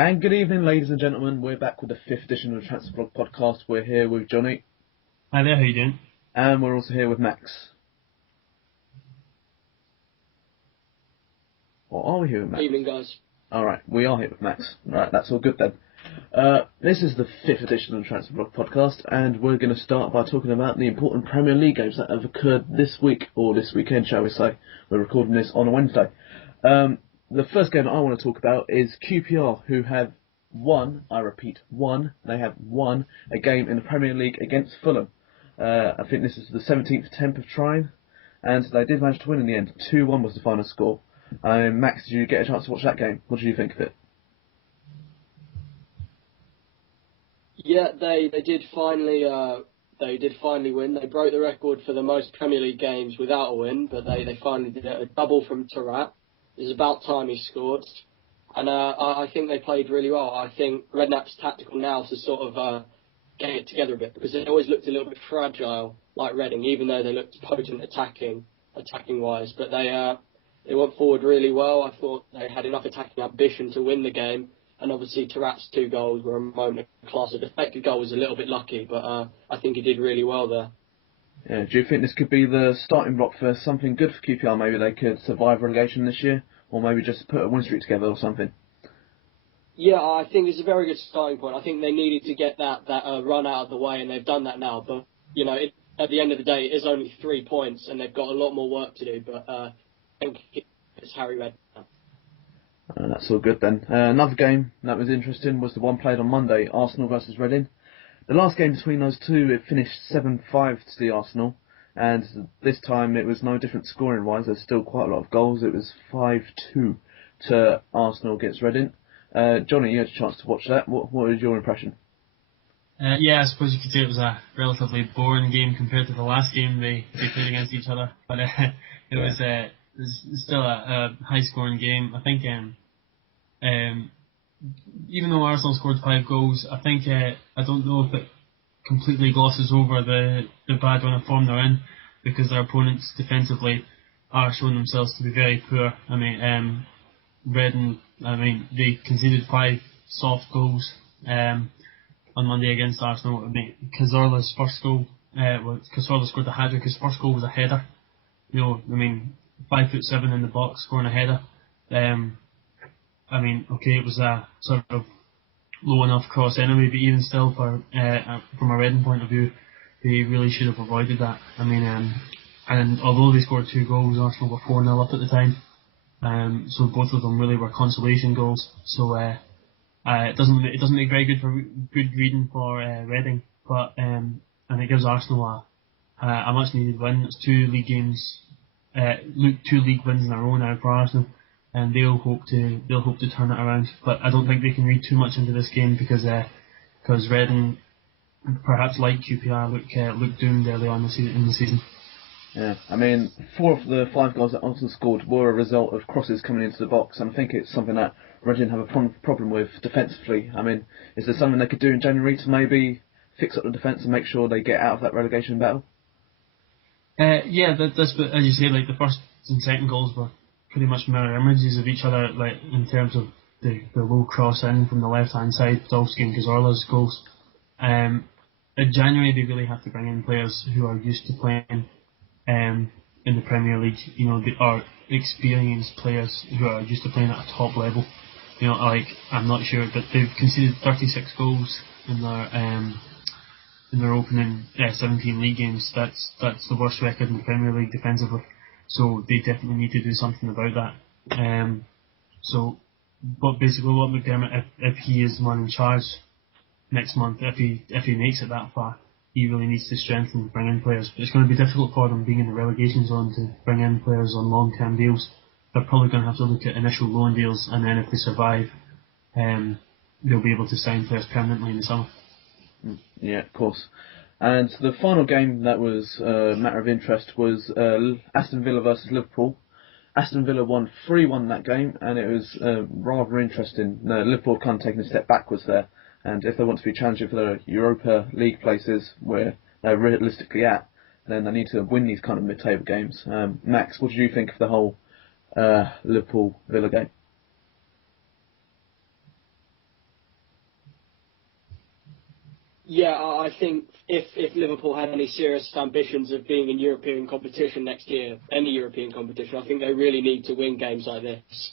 And good evening, ladies and gentlemen. We're back with the fifth edition of the Transfer Blog podcast. We're here with Johnny. Hi there, how you doing? And we're also here with Max. Or are we here with Max? Evening, guys. Alright, we are here with Max. Right, that's all good then. This is the fifth edition of the Transfer Blog podcast, and we're going to start by talking about the important Premier League games that have occurred this week, or this weekend, shall we say. We're recording this on a Wednesday. The first game I want to talk about is QPR, who have won, I repeat, won. They have won a game in the Premier League against Fulham. I think this is the 17th attempt of trying, and they did manage to win in the end. 2-1 was the final score. Max, did you get a chance to watch that game? What did you think of it? Yeah, they did finally win. They broke the record for the most Premier League games without a win, but they finally did it. A double from Tarat. It was about time he scored, and I think they played really well. I think Redknapp's tactical now to sort of get it together a bit, because they always looked a little bit fragile, like Reading, even though they looked potent attacking wise. But they went forward really well. I thought they had enough attacking ambition to win the game. And obviously, Tarat's 2 goals were a moment of class. The deflected goal was a little bit lucky, but I think he did really well there. Yeah, do you think this could be the starting block for something good for QPR? Maybe they could survive relegation this year, or maybe just put a win streak together or something? Yeah, I think it's a very good starting point. I think they needed to get that run out of the way, and they've done that now. But, you know, at the end of the day, it is only 3 points, and they've got a lot more work to do. But I think it's Harry Redknapp. That's all good then. Another game that was interesting was the one played on Monday, Arsenal versus Reading. The last game between those two, it finished 7-5 to the Arsenal, and this time it was no different scoring-wise. There's still quite a lot of goals. It was 5-2 to Arsenal against Reading. Johnny, you had a chance to watch that. What was your impression? Yeah, I suppose you could say it was a relatively boring game compared to the last game they played against each other, but it was still a high-scoring game. I think even though Arsenal scored 5 goals, I think I don't know if it completely glosses over the bad run of form they're in, because their opponents defensively are showing themselves to be very poor. I mean, Reading, they conceded 5 soft goals on Monday against Arsenal. I mean, Cazorla's first goal, Cazorla scored a hat-trick. His first goal was a header. 5'7" in the box, scoring a header. It was a sort of low enough cross anyway, but even still, from a Reading point of view, they really should have avoided that. And although they scored 2 goals, Arsenal were 4-0 up at the time. So both of them really were consolation goals. So it doesn't make very good reading for Reading, but and it gives Arsenal a much needed win. It's 2 league games, 2 league wins in a row now for Arsenal, and they'll hope to turn it around. But I don't think they can read too much into this game, because Reading, perhaps like QPR, look doomed early on in the season. Yeah, 4 of the 5 goals that Arsenal scored were a result of crosses coming into the box, and I think it's something that Reading have a problem with defensively. Is there something they could do in January to maybe fix up the defence and make sure they get out of that relegation battle? That's as you say, like the first and second goals were pretty much mirror images of each other, like in terms of the low cross in from the left hand side, Podolski and Cazorla's goals. In January they really have to bring in players who are used to playing in the Premier League. They are experienced players who are used to playing at a top level. I'm not sure, but they've conceded 36 goals in their opening 17 league games. That's the worst record in the Premier League defensively. So they definitely need to do something about that. But basically, what McDermott, if he is the man in charge next month, if he makes it that far, he really needs to strengthen and bring in players. But it's going to be difficult for them, being in the relegation zone, to bring in players on long-term deals. They're probably going to have to look at initial loan deals, and then if they survive, they'll be able to sign players permanently in the summer. Yeah, of course. And the final game that was a matter of interest was Aston Villa versus Liverpool. Aston Villa won 3-1 that game, and it was rather interesting. Liverpool kind of taking a step backwards there, and if they want to be challenging for the Europa League places where they're realistically at, then they need to win these kind of mid-table games. Max, what did you think of the whole Liverpool-Villa game? Yeah, I think if Liverpool had any serious ambitions of being in European competition next year, any European competition, I think they really need to win games like this.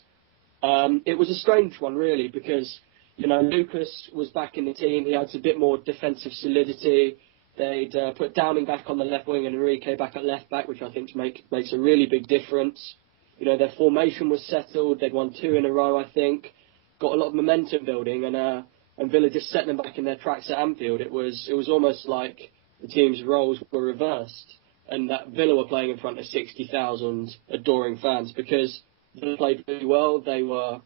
It was a strange one, really, because, Lucas was back in the team. He had a bit more defensive solidity. They'd put Downing back on the left wing and Enrique back at left back, which I think makes a really big difference. Their formation was settled. They'd won 2 in a row, I think. Got a lot of momentum building, and Villa just set them back in their tracks at Anfield. It was almost like the team's roles were reversed, and that Villa were playing in front of 60,000 adoring fans because Villa played really well. They were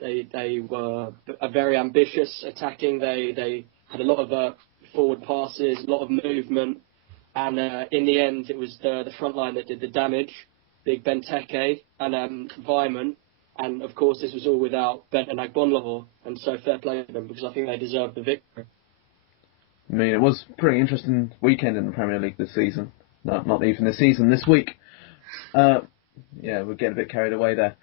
a very ambitious attacking. They had a lot of forward passes, a lot of movement, and in the end, it was the front line that did the damage. Big Benteke and Weimann. And, of course, this was all without Bent and Agbonlahor, and so fair play to them, because I think they deserved the victory. I mean, it was a pretty interesting weekend in the Premier League this season. Not even this season, this week. We're getting a bit carried away there.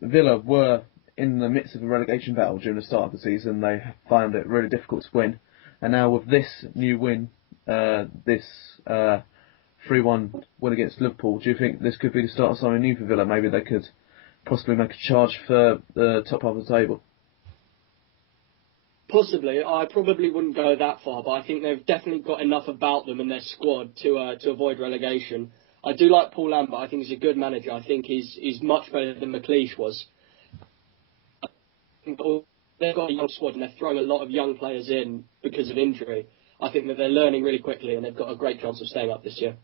Villa were in the midst of a relegation battle during the start of the season. They found it really difficult to win. And now with this new win, this 3-1 win against Liverpool, do you think this could be the start of something new for Villa? Maybe they could possibly make a charge for the top half of the table? Possibly. I probably wouldn't go that far, but I think they've definitely got enough about them in their squad to avoid relegation. I do like Paul Lambert. I think he's a good manager. I think he's much better than McLeish was. They've got a young squad and they're throwing a lot of young players in because of injury. I think that they're learning really quickly and they've got a great chance of staying up this year.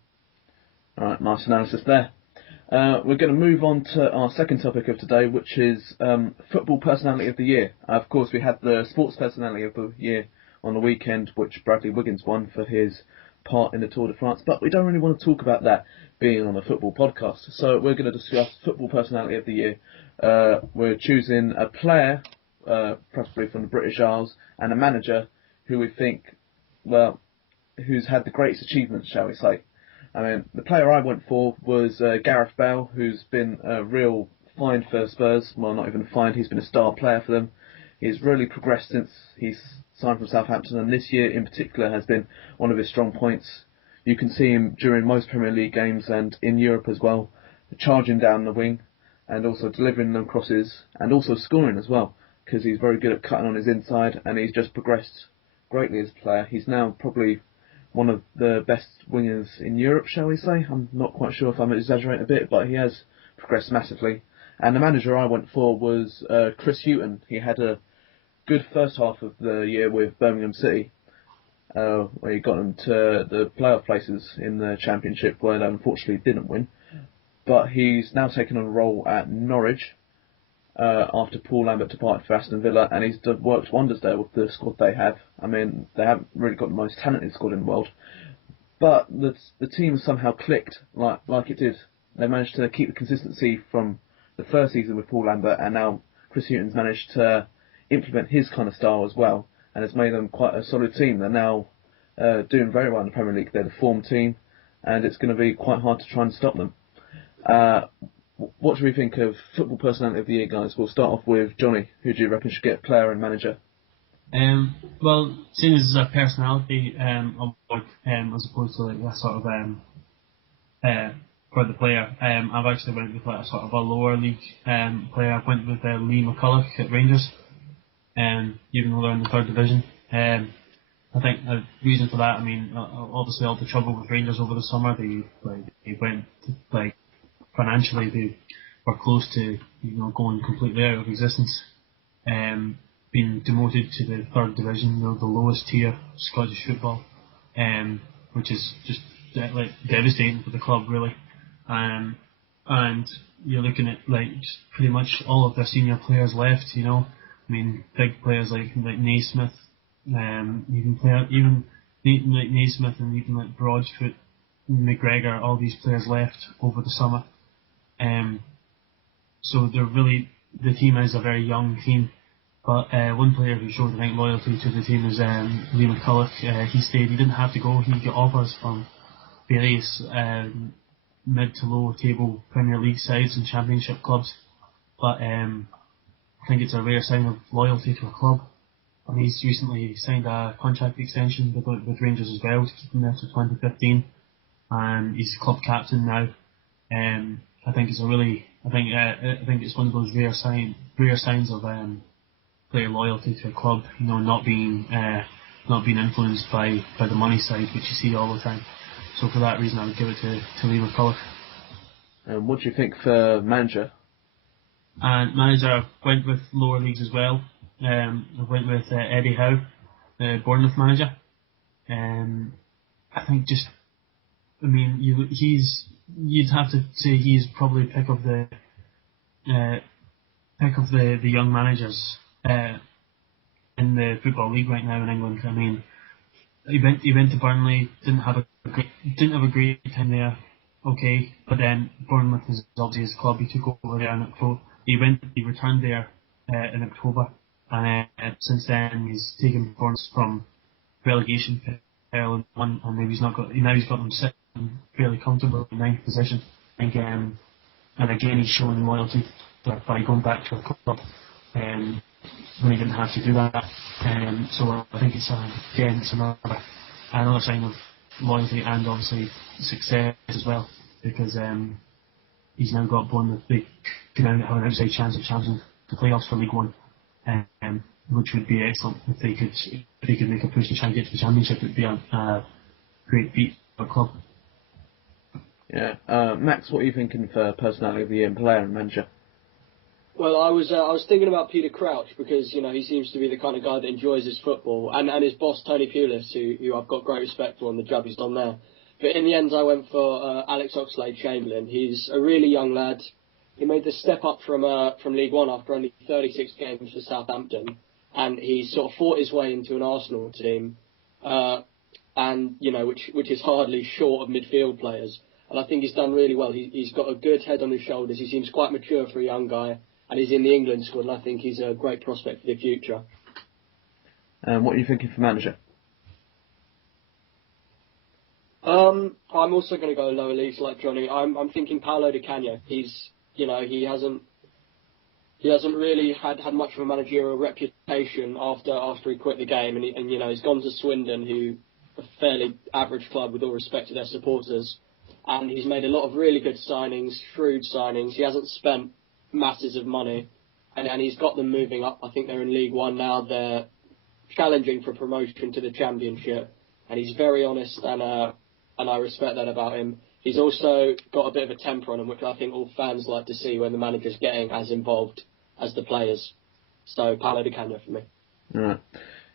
All right, nice analysis there. We're going to move on to our second topic of today, which is Football Personality of the Year. Of course, we had the Sports Personality of the Year on the weekend, which Bradley Wiggins won for his part in the Tour de France, but we don't really want to talk about that being on a football podcast. So we're going to discuss Football Personality of the Year. We're choosing a player, preferably from the British Isles, and a manager who we think, who's had the greatest achievements, shall we say. I mean, the player I went for was Gareth Bale, who's been a real find for Spurs. Well, not even a find, he's been a star player for them. He's really progressed since he's signed from Southampton, and this year in particular has been one of his strong points. You can see him during most Premier League games and in Europe as well, charging down the wing and also delivering them crosses and also scoring as well, because he's very good at cutting on his inside and he's just progressed greatly as a player. He's now probably one of the best wingers in Europe, shall we say. I'm not quite sure if I'm exaggerating a bit, but he has progressed massively. And the manager I went for was Chris Hughton. He had a good first half of the year with Birmingham City, where he got them to the playoff places in the Championship, where they unfortunately didn't win. But he's now taken on a role at Norwich after Paul Lambert departed for Aston Villa, and he's worked wonders there with the squad they have. I mean, they haven't really got the most talented squad in the world, but the team somehow clicked like it did. They managed to keep the consistency from the first season with Paul Lambert, and now Chris Hughton's managed to implement his kind of style as well, and has made them quite a solid team. They're now doing very well in the Premier League. They're the form team, and it's going to be quite hard to try and stop them. What do we think of Football Personality of the Year, guys? We'll start off with Johnny. Who do you reckon should get player and manager? Well, seeing as a personality award, as opposed to like that sort of for the player, I've actually went with like a sort of a lower league player. I went with Lee McCulloch at Rangers, even though they're in the third division. I think the reason for that, I mean, obviously all the trouble with Rangers over the summer, they went financially they were close to going completely out of existence, being demoted to the third division, the lowest tier Scottish football, which is just devastating for the club really. And you're looking at just pretty much all of their senior players left. I mean, big players like Naismith, even Naismith and even like Broadfoot, McGregor, all these players left over the summer. So the team is a very young team, but one player who showed I think loyalty to the team is Lee McCulloch. He stayed. He didn't have to go. He got offers from various mid to low table Premier League sides and Championship clubs, but I think it's a rare sign of loyalty to a club. and he's recently signed a contract extension with Rangers as well to keep him there till 2015. He's club captain now. I think it's I think it's one of those rare signs of player loyalty to a club. Not being influenced by the money side, which you see all the time. So for that reason, I would give it to Lee McCulloch. What do you think for manager? And manager, I went with lower leagues as well. I went with Eddie Howe, the Bournemouth manager. I think you'd have to say he's probably pick of the young managers in the Football League right now in England. I mean, he went to Burnley, didn't have a great time there. Okay, but then Bournemouth is obviously his club. He took over there in October. He returned there in October, and since then he's taken Bournemouth from relegation peril and now he's got them sitting fairly comfortable in ninth position. And again he's showing loyalty by going back to a club when he didn't have to do that. So I think it's another sign of loyalty and obviously success as well, because he's now got Bournemouth. They can now have an outside chance of challenging the playoffs for League One, which would be excellent if they could make a push to try and get to the Championship. It would be a great feat for the club. Yeah, Max, what are you thinking for personality of the year and player and manager? Well, I was thinking about Peter Crouch because he seems to be the kind of guy that enjoys his football, and his boss Tony Pulis, who I've got great respect for on the job he's done there. But in the end, I went for Alex Oxlade-Chamberlain. He's a really young lad. He made the step up from League One after only 36 games for Southampton, and he sort of fought his way into an Arsenal team, which is hardly short of midfield players. And I think he's done really well. He's got a good head on his shoulders. He seems quite mature for a young guy. And he's in the England squad, and I think he's a great prospect for the future. What are you thinking for manager? I'm also going to go lower leagues like Johnny. I'm thinking Paolo Di Canio. He hasn't really had much of a managerial reputation after he quit the game, and he's gone to Swindon, who a fairly average club with all respect to their supporters, and he's made a lot of really good signings, shrewd signings. He hasn't spent masses of money, and he's got them moving up. I think they're in League One now. They're challenging for promotion to the Championship, and he's very honest, and I respect that about him. He's also got a bit of a temper on him, which I think all fans like to see when the manager's getting as involved as the players. So Paolo Di Canio for me. All right.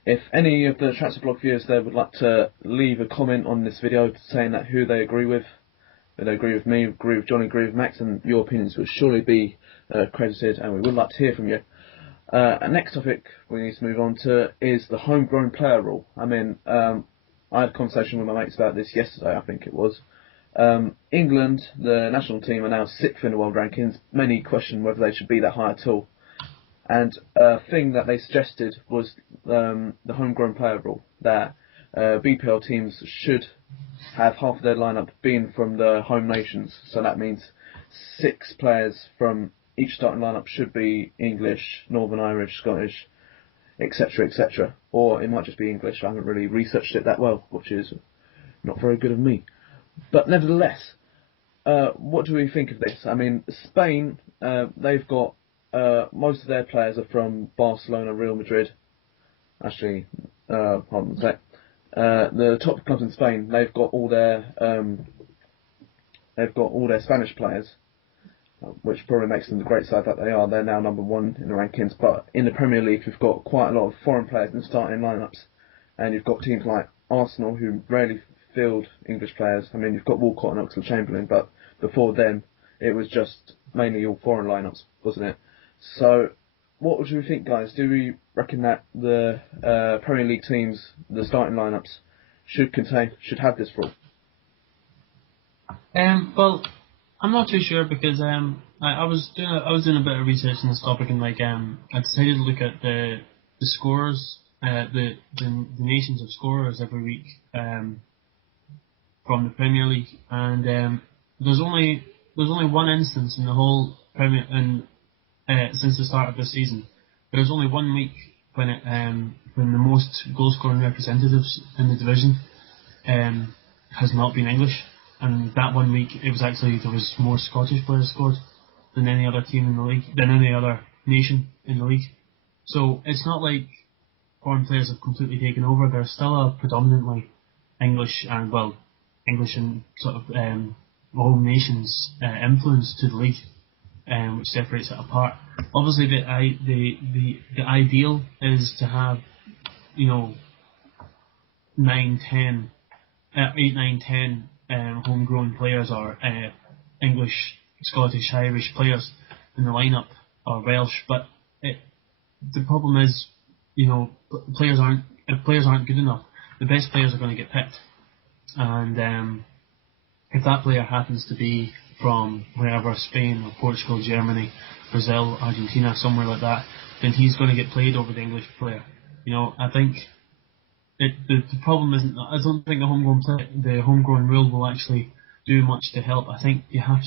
If any of the Transfer Blog viewers there would like to leave a comment on this video saying that who they agree with, whether they agree with me, agree with Johnny, agree with Max, and your opinions will surely be credited, and we would like to hear from you. Next topic we need to move on to is the homegrown player rule. I mean, I had a conversation with my mates about this yesterday, I think it was. England, the national team, are now 6th in the world rankings. Many question whether they should be that high at all. And a thing that they suggested was the homegrown player rule, that BPL teams should have half of their lineup being from the home nations. So that means 6 players from each starting lineup should be English, Northern Irish, Scottish, etc., etc. Or it might just be English. I haven't really researched it that well, which is not very good of me. But nevertheless, what do we think of this? I mean, Spain, they've got most of their players are from Barcelona, Real Madrid. Actually, hold on a sec. The top clubs in Spain, they've got all their Spanish players, which probably makes them the great side that they are. They're now number 1 in the rankings. But in the Premier League, we've got quite a lot of foreign players in starting lineups, and you've got teams like Arsenal who rarely field English players. I mean, you've got Walcott and Oxlade-Chamberlain, but before them, it was just mainly all foreign lineups, wasn't it? So, what do we think, guys? Do we reckon that the Premier League teams, the starting lineups, should have this rule? Well, I'm not too sure because I was doing a bit of research on this topic, and I decided to look at the scores, the nations of scorers every week from the Premier League, and there's only one instance in the whole Premier since the start of this season. There was only 1 week when the most goal scoring representatives in the division has not been English, and that one week it was actually there was more Scottish players scored than any other team in the league, than any other nation in the league. So it's not like foreign players have completely taken over. There's still a predominantly English and sort of home nations influence to the league, which separates it apart. Obviously, the ideal is to have 8, 9, 10 homegrown players or English, Scottish, Irish players in the lineup, or Welsh. But the problem is, if players aren't good enough, the best players are going to get picked. And if that player happens to be from wherever, Spain or Portugal, Germany, Brazil, Argentina, somewhere like that, then he's going to get played over the English player. I think the problem isn't. I don't think the homegrown rule will actually do much to help. I think you have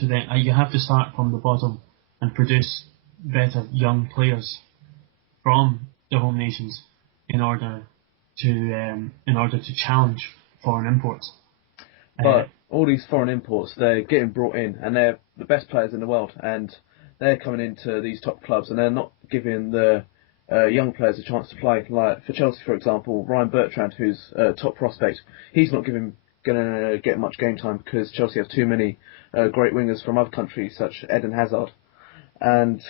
to start from the bottom and produce better young players from the home nations in order to challenge foreign imports. But all these foreign imports, they're getting brought in, and they're the best players in the world, and they're coming into these top clubs, and they're not giving the young players a chance to play. Like for Chelsea, for example, Ryan Bertrand, who's a top prospect, he's not going to get much game time because Chelsea have too many great wingers from other countries, such as Eden Hazard. And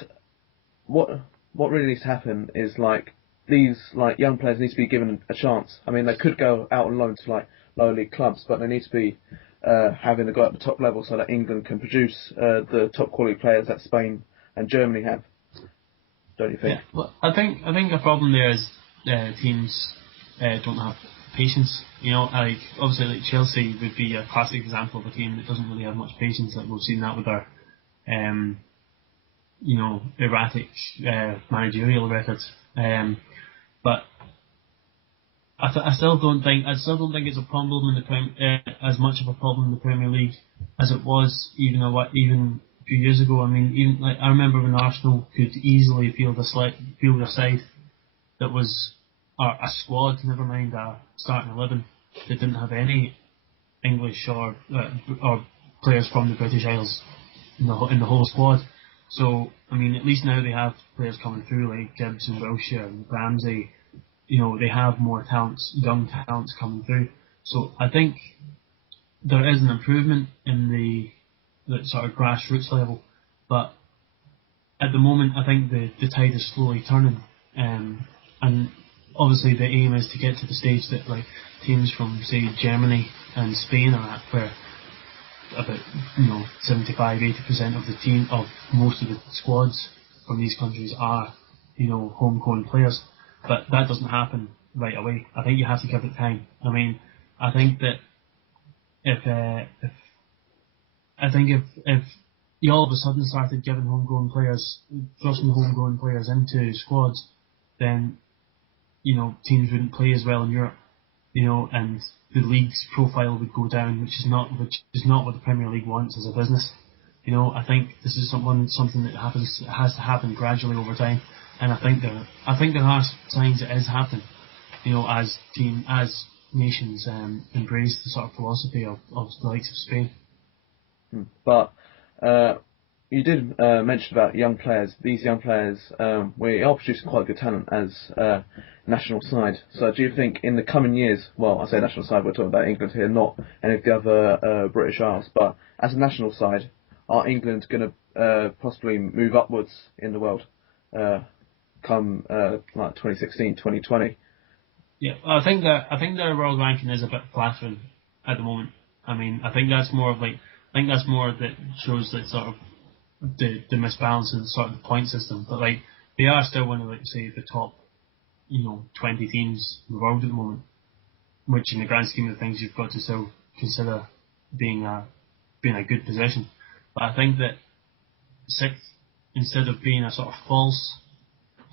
what really needs to happen is these young players need to be given a chance. I mean, they could go out on loan to lower league clubs, but they need to be having to go at the top level so that England can produce the top quality players that Spain and Germany have. Don't you think? Yeah. Well, I think a problem there is teams don't have patience. Obviously, Chelsea would be a classic example of a team that doesn't really have much patience. We've seen that with our erratic managerial records. But I still don't think it's a problem in as much of a problem in the Premier League as it was even a few years ago. I mean, I remember when Arsenal could easily field a side that was a squad, never mind a starting 11, that didn't have any English or players from the British Isles in the whole squad. So I mean, at least now they have players coming through like Gibbs and Wilshere and Ramsey. They have more young talents coming through. So I think there is an improvement in the sort of grassroots level, but at the moment I think the tide is slowly turning, and obviously the aim is to get to the stage that teams from say Germany and Spain are at, where about 75-80% of the team of most of the squads from these countries are homegrown players. But that doesn't happen right away. I think you have to give it time. I mean, I think that if you all of a sudden started giving thrusting homegrown players into squads, then teams wouldn't play as well in Europe, and the league's profile would go down, which is not what the Premier League wants as a business. I think this is something that has to happen gradually over time. And I think there are signs it is happening, as nations embrace the sort of philosophy of the likes of Spain. But you did mention about young players. These young players, we are producing quite good talent as national side. So do you think in the coming years, well, I say national side, we're talking about England here, not any of the other British Isles, but as a national side, are England going to possibly move upwards in the world? Come 2016, 2020. Yeah, I think their world ranking is a bit flattering at the moment. I mean, I think that's more that shows that sort of the misbalance in sort of the point system. But they are still one of say the top 20 teams in the world at the moment, which in the grand scheme of things you've got to still consider being a good position. But I think that sixth, instead of being a sort of false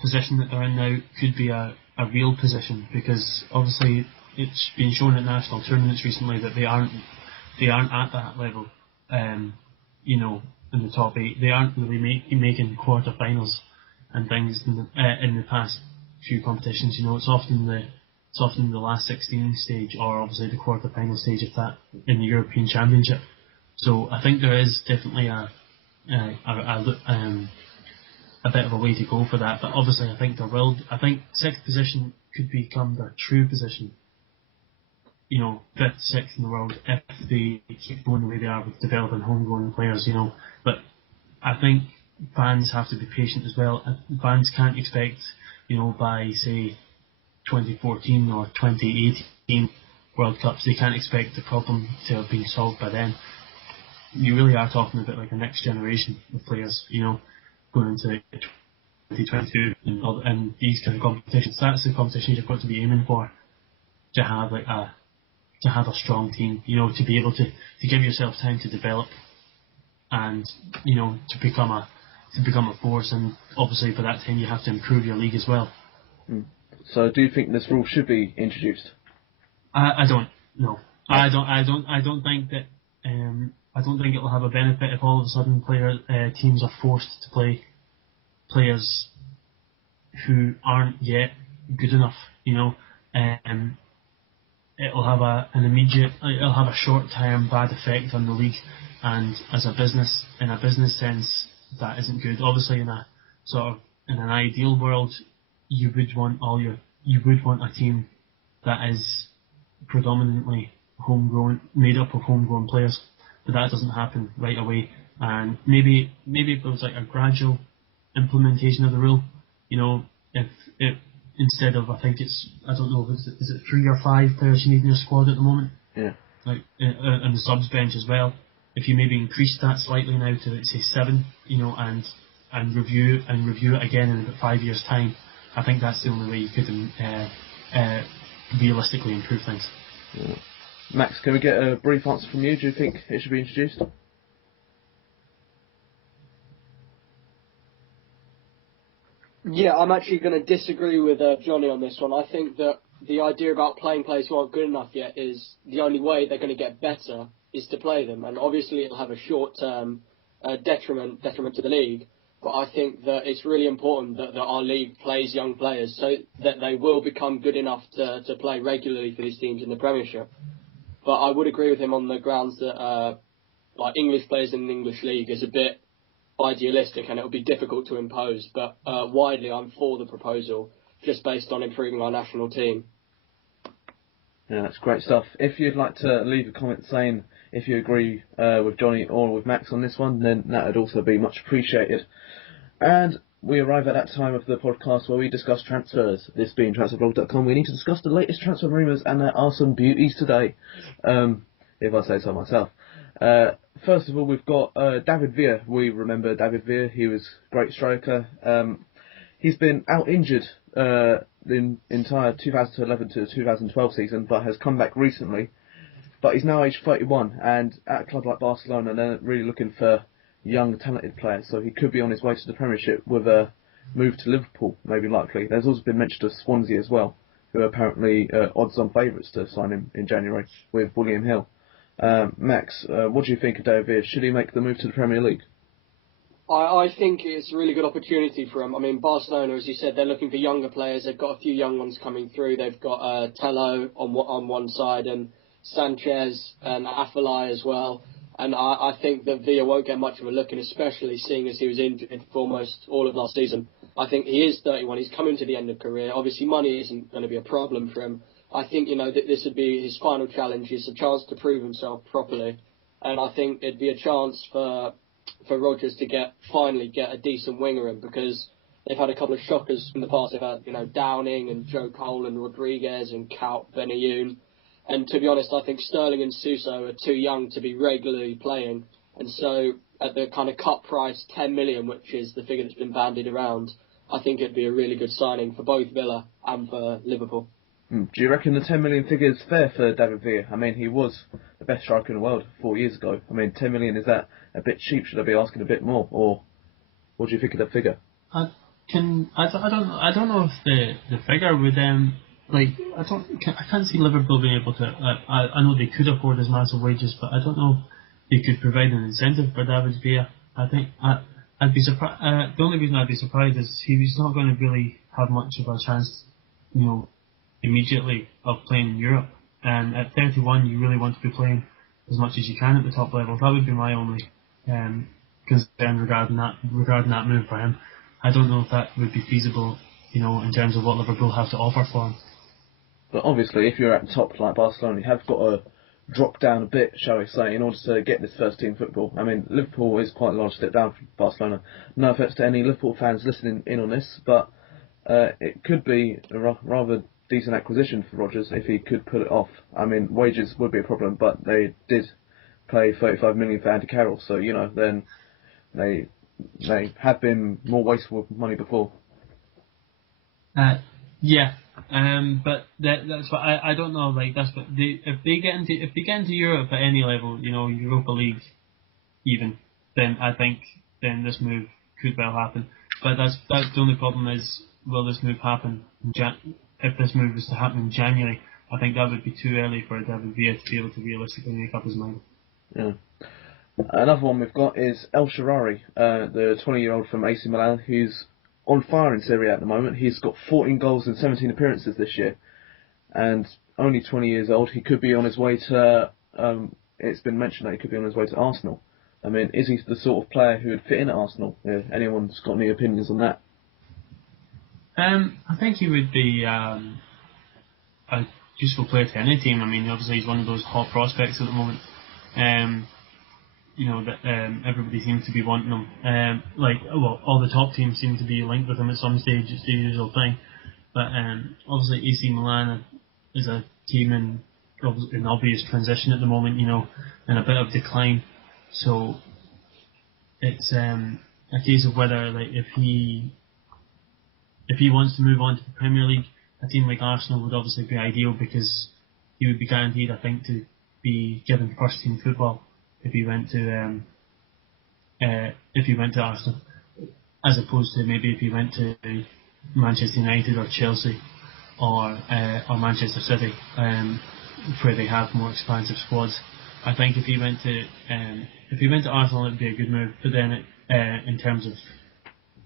position that they're in now, could be a real position, because obviously it's been shown at national tournaments recently that they aren't at that level. In the top 8, they aren't really making quarterfinals and things in the past few competitions. It's often the last 16 stage, or obviously the quarter-final stage of that in the European Championship. So I think there is definitely a bit of a way to go for that. But obviously, I think sixth position could become their true position. Fifth, sixth in the world if they keep going the way they are with developing homegrown players. But I think fans have to be patient as well. Fans can't expect, by say 2014 or 2018 World Cups, they can't expect the problem to have been solved by then. You really are talking about like a next generation of players, going into 2022 and these kind of competitions. That's the competitions you've got to be aiming for, to have a strong team, to be able to give yourself time to develop and, to become a force, and obviously for that time you have to improve your league as well. So do you think this rule should be introduced? I don't. No. I don't think that. I don't think it will have a benefit if all of a sudden teams are forced to play players who aren't yet good enough. It'll have a short-term bad effect on the league, and in a business sense, that isn't good. Obviously, in an ideal world, you would want a team that is predominantly made up of homegrown players, but that doesn't happen right away. And maybe if there was like a gradual implementation of the rule, if it instead of, I don't know, is it 3 or 5 players you need in your squad at the moment? Yeah. Like and the subs bench as well. If you maybe increase that slightly now to, let's say, 7, and review it again in about 5 years' time, I think that's the only way you could realistically improve things. Yeah. Max, can we get a brief answer from you? Do you think it should be introduced? Yeah, I'm actually going to disagree with Johnny on this one. I think that the idea about playing players who aren't good enough yet is the only way they're going to get better is to play them, and obviously it'll have a short-term detriment to the league. But I think that it's really important that our league plays young players so that they will become good enough to play regularly for these teams in the Premiership. But I would agree with him on the grounds that like English players in the English league is a bit idealistic and it will be difficult to impose. But widely, I'm for the proposal just based on improving our national team. Yeah, that's great stuff. If you'd like to leave a comment saying if you agree with Johnny or with Max on this one, then that would also be much appreciated. And we arrive at that time of the podcast where we discuss transfers. This being transferblog.com, we need to discuss the latest transfer rumours, and there are some beauties today, if I say so myself. First of all, we've got David Villa. We remember David Villa. He was a great striker. He's been out injured the entire 2011 to 2012 season, but has come back recently. But he's now aged 31, and at a club like Barcelona, they're really looking for young, talented players, so he could be on his way to the Premiership with a move to Liverpool, maybe likely. There's also been mention of Swansea as well, who are apparently odds-on favourites to sign him in January with William Hill. Max, what do you think of David Villa? Should he make the move to the Premier League? I think it's a really good opportunity for him. I mean, Barcelona, as you said, they're looking for younger players. They've got a few young ones coming through. They've got Tello on one side and Sanchez and Afellay as well. And I think that Villa won't get much of a look in, especially seeing as he was injured for almost all of last season. I think he is 31. He's coming to the end of career. Obviously, money isn't going to be a problem for him. I think, this would be his final challenge. It's a chance to prove himself properly. And I think it'd be a chance for Rodgers to finally get a decent winger in, because they've had a couple of shockers in the past. They've had, Downing and Joe Cole and Rodriguez and Kaut Benayoun. And to be honest, I think Sterling and Suso are too young to be regularly playing. And so at the kind of cut price, 10 million, which is the figure that's been bandied around, I think it'd be a really good signing for both Villa and for Liverpool. Do you reckon the 10 million figure is fair for David Villa? I mean, he was the best striker in the world 4 years ago. I mean, 10 million, is that a bit cheap? Should I be asking a bit more? Or what do you think of the figure? I don't know if the figure would I can't see Liverpool being able to. I know they could afford his massive wages, but I don't know if they could provide an incentive for David Villa. I I'd be surprised. The only reason I'd be surprised is he's not going to really have much of a chance, immediately of playing in Europe. And at 31, you really want to be playing as much as you can at the top level. That would be my only concern regarding that move for him. I don't know if that would be feasible, in terms of what Liverpool have to offer for him. But obviously, if you're at the top like Barcelona, you have got to drop down a bit, shall we say, in order to get this first team football. I mean, Liverpool is quite a large step down from Barcelona. No offence to any Liverpool fans listening in on this, but it could be a rather decent acquisition for Rodgers if he could pull it off. I mean, wages would be a problem, but they did pay 35 million for Andy Carroll, so then they have been more wasteful with money before. Yeah, but that's what I don't know. Like that's what if they get into Europe at any level, Europa League, even then I think then this move could well happen. But that's the only problem is, will this move happen if this move is to happen in January? I think that would be too early for David Villa to be able to realistically make up his mind. Yeah. Another one we've got is El Shaawary, the 20-year-old from AC Milan, who's on fire in Serie A at the moment. He's got 14 goals and 17 appearances this year, and only 20 years old. He could be on his way to. It's been mentioned that he could be on his way to Arsenal. I mean, is he the sort of player who would fit in at Arsenal? Anyone's got any opinions on that? I think he would be a useful player to any team. I mean, obviously he's one of those hot prospects at the moment. That everybody seems to be wanting him. All the top teams seem to be linked with him at some stage. It's the usual thing. But obviously AC Milan is a team in obvious transition at the moment, and a bit of decline. So it's a case of whether, if he wants to move on to the Premier League, a team like Arsenal would obviously be ideal because he would be guaranteed, I think, to be given first team football if he went to Arsenal, as opposed to maybe if he went to Manchester United or Chelsea or Manchester City, where they have more expansive squads. I think if he went to Arsenal, it'd be a good move. But then, in terms of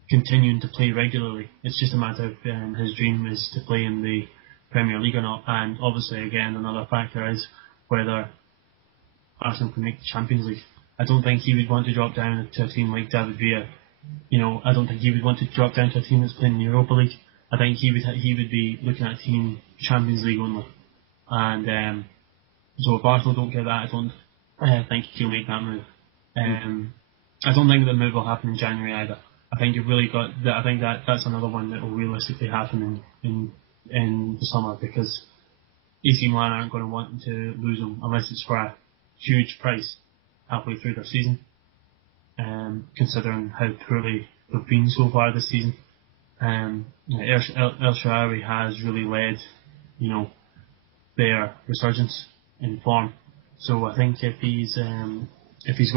continuing to play regularly, it's just a matter of his dream is to play in the Premier League or not. And obviously, again, another factor is whether Arsenal can make the Champions League. I don't think he would want to drop down to a team like David Villa. I don't think he would want to drop down to a team that's playing in the Europa League. I think he would be looking at a team Champions League only. And so if Arsenal don't get that, I don't think he'll make that move. I don't think the move will happen in January either. I think you've really got that. I think that's another one that will realistically happen in the summer, because AC Milan aren't going to want to lose him unless it's for a huge price halfway through their season, considering how poorly they've been so far this season. El Shaawary has really led, their resurgence in form. So I think if he's going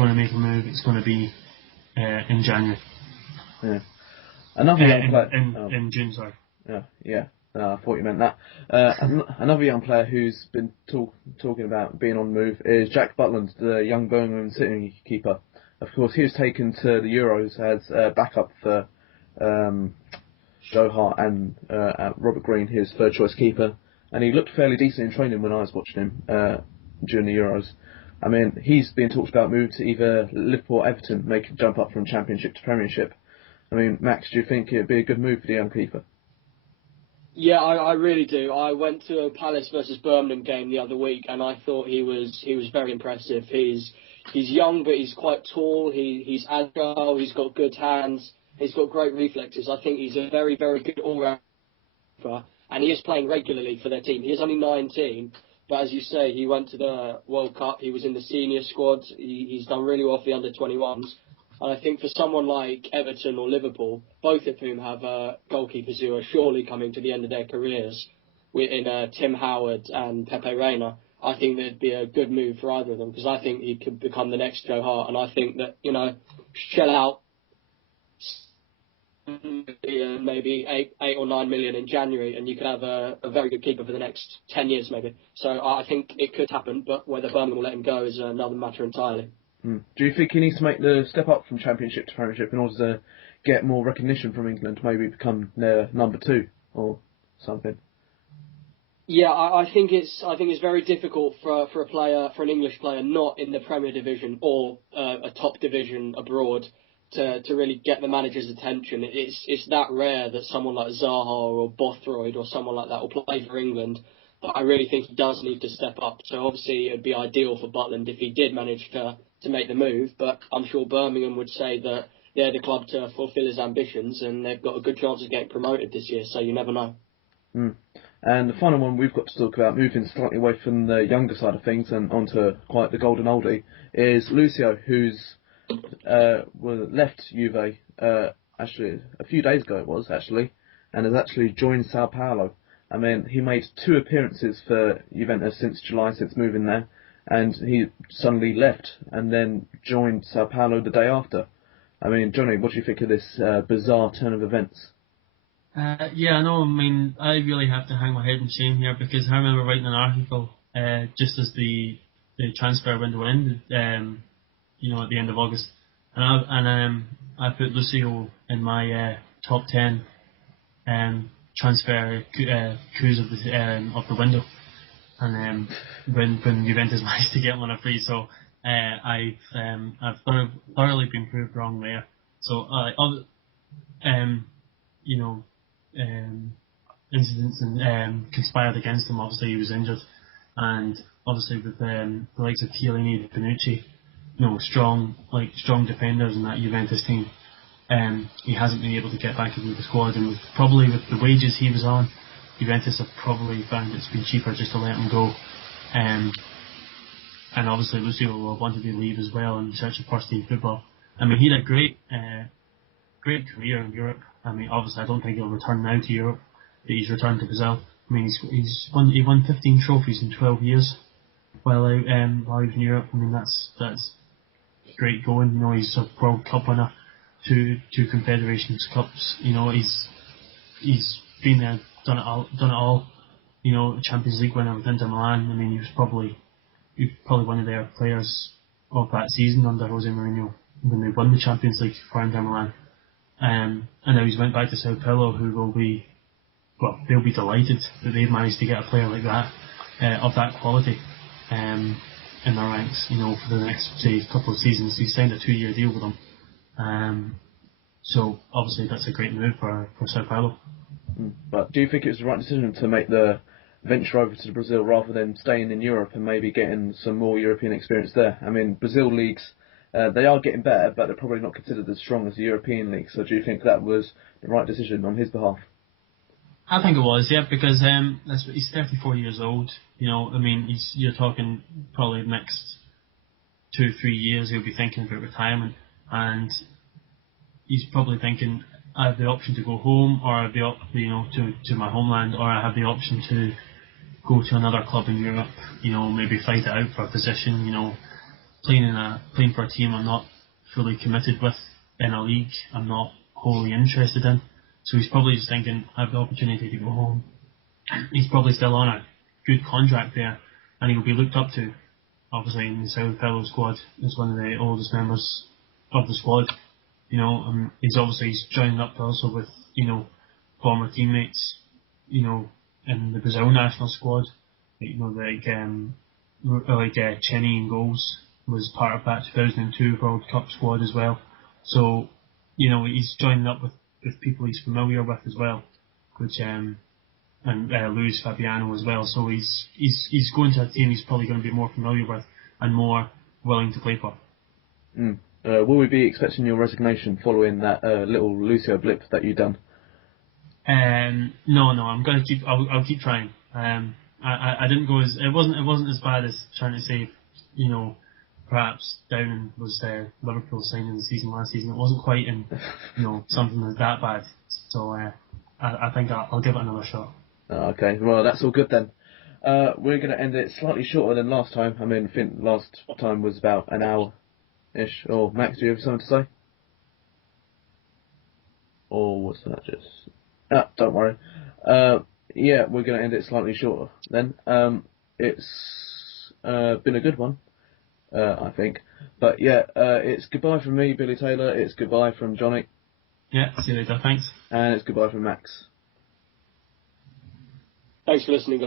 to make a move, it's going to be in January. Yeah. Another young player in June, sorry. Yeah. I thought you meant that. Another young player who's been talking about being on the move is Jack Butland, the young Birmingham City keeper. Of course, he was taken to the Euros as backup for Joe Hart and Robert Green, his third choice keeper, and he looked fairly decent in training when I was watching him during the Euros. I mean, he's been talked about moving to either Liverpool or Everton, make a jump up from Championship to Premiership. I mean, Max, do you think it'd be a good move for the young keeper? Yeah, I really do. I went to a Palace versus Birmingham game the other week, and I thought he was very impressive. He's young, but he's quite tall. He's agile. He's got good hands. He's got great reflexes. I think he's a very, very good all-rounder, and he is playing regularly for their team. He is only 19, but as you say, he went to the World Cup. He was in the senior squad. He's done really well for the under-21s. And I think for someone like Everton or Liverpool, both of whom have goalkeepers who are surely coming to the end of their careers, in Tim Howard and Pepe Reina, I think that'd be a good move for either of them, because I think he could become the next Joe Hart. And I think that, shell out maybe 8 or 9 million in January, and you could have a very good keeper for the next 10 years maybe. So I think it could happen, but whether Birmingham will let him go is another matter entirely. Do you think he needs to make the step up from Championship to Premiership in order to get more recognition from England, maybe become their number 2 or something? Yeah, I think it's very difficult for an English player not in the Premier Division or a top division abroad to really get the manager's attention. It's that rare that someone like Zaha or Bothroyd or someone like that will play for England. But I really think he does need to step up. So obviously it would be ideal for Butland if he did manage to make the move. But I'm sure Birmingham would say that they're the club to fulfil his ambitions, and they've got a good chance of getting promoted this year. So you never know. And the final one we've got to talk about, moving slightly away from the younger side of things and onto quite the golden oldie, is Lucio, who's left Juve actually a few days ago it was actually, and has actually joined Sao Paulo. I mean, he made 2 appearances for Juventus since July, since moving there, and he suddenly left and then joined Sao Paulo the day after. I mean, Johnny, what do you think of this bizarre turn of events? Yeah, no, I mean, I really have to hang my head in shame here, because I remember writing an article just as the transfer window ended, at the end of August, and I put Lucio in my top 10 transfer coups of the window, and when Juventus managed to get one a free, so I've thoroughly been proved wrong there. So incidents and conspired against him. Obviously, he was injured, and obviously with the likes of Chiellini and Bonucci, strong defenders in that Juventus team, he hasn't been able to get back into the squad, and probably with the wages he was on, Juventus have probably found it's been cheaper just to let him go. And obviously Lucio will wanted to leave as well in search of first team football. I mean, he had a great career in Europe. I mean, obviously I don't think he'll return now to Europe, but he's returned to Brazil. I mean, he won 15 trophies in 12 years while out while he was in Europe. I mean, that's great going. He's a World Cup winner, two Confederations Cups. He's been there, done it all. Champions League winner with Inter Milan. I mean, he was probably one of their players of that season under Jose Mourinho when they won the Champions League for Inter Milan. And now he's went back to Sao Paulo, who they'll be delighted that they've managed to get a player like that, of that quality, in their ranks, for the next, say, couple of seasons. He signed a 2-year deal with them. So obviously that's a great move for Sao Paulo. But do you think it was the right decision to make the venture over to Brazil rather than staying in Europe and maybe getting some more European experience there? I mean, Brazil leagues, they are getting better, but they're probably not considered as strong as the European league. So do you think that was the right decision on his behalf? I think it was, yeah, because he's 34 years old. I mean, you're talking probably the next 2-3 years he'll be thinking about retirement, and he's probably thinking, I have the option to go home, or I have the to my homeland, or I have the option to go to another club in Europe. Maybe fight it out for a position. Playing for a team I'm not fully committed with in a league I'm not wholly interested in. So he's probably just thinking, I have the opportunity to go home. He's probably still on a good contract there, and he'll be looked up to, obviously, in the Sao Paulo squad as one of the oldest members of the squad. He's joining up also with, former teammates, in the Brazil national squad. Like Chenny in goals was part of that 2002 World Cup squad as well. So, he's joining up with people he's familiar with as well, which and Luis Fabiano as well. So he's going to a team he's probably going to be more familiar with and more willing to play for. Will we be expecting your resignation following that little Lucio blip that you done? No, I'm going to keep. I'll keep trying. I didn't go as it wasn't as bad as trying to say, perhaps Downing was Liverpool signing the season last season. It wasn't quite in, something like that bad. So I think I'll give it another shot. Okay, well that's all good then. We're going to end it slightly shorter than last time. I mean, I think last time was about an hour-ish. Or Max, do you have something to say? Or was that just... don't worry. Yeah, we're going to end it slightly shorter then. It's been a good one. I think. But yeah, it's goodbye from me, Billy Taylor. It's goodbye from Johnny. Yeah, see you later. Thanks. And it's goodbye from Max. Thanks for listening, guys.